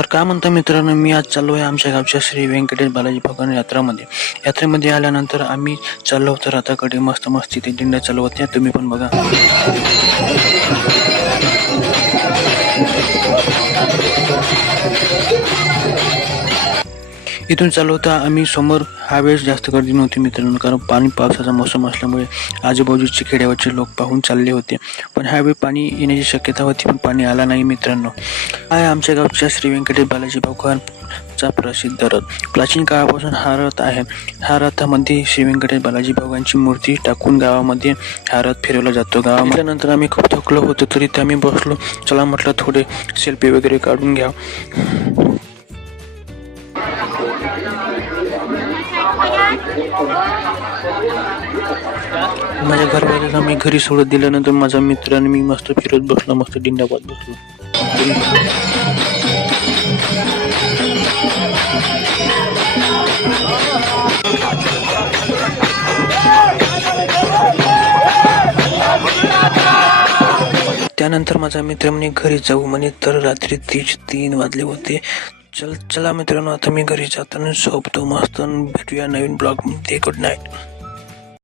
तर काय म्हणता मित्रांनो, मी आज चाललो आहे आमच्या गावच्या श्री व्यंकटेश बालाजी भगवान यात्रेमध्ये आल्यानंतर आम्ही चाललो होतो रथाकडे. मस्त मस्त तिथे दिंड्या चालू होत्या, तुम्ही पण बघा. इथून चालू होता आम्ही समोर. हा वेळेस जास्त गर्दी नव्हती मित्रांनो, कारण पावसाचा मोसम असल्यामुळे आजूबाजूचे खेड्यावरचे लोक पाहून चालले होते. पण ह्यावेळी पाणी येण्याची शक्यता होती, पण पाणी आला नाही मित्रांनो. हा आहे आमच्या गावच्या श्री व्यंकटेश बालाजी भगवानचा प्रसिद्ध रथ. प्राचीन काळापासून हा रथ आहे. ह्या रथामध्ये श्री व्यंकटेश बालाजी भगवानची मूर्ती टाकून गावामध्ये हा रथ फिरवला जातो. गावामध्ये नंतर आम्ही खूप थकलो होतो, तरी ते आम्ही बसलो. चला म्हटलं थोडे सेल्फी वगैरे काढून घ्या. माझ्या घरवाल्याला मी घरी सोडत दिल्यानंतर माझा मित्र आणि मी मस्त फिरत बसलो, मस्त दिंडाबाद बसलो. त्यानंतर माझा मित्र म्हणे घरी जाऊ म्हणे, तर रात्री 3 वाजले होते. चला मित्रांनो, आता मी घरी जाताना झोपतो मस्त. भेटूया नवीन ब्लॉग मध्ये. Good night.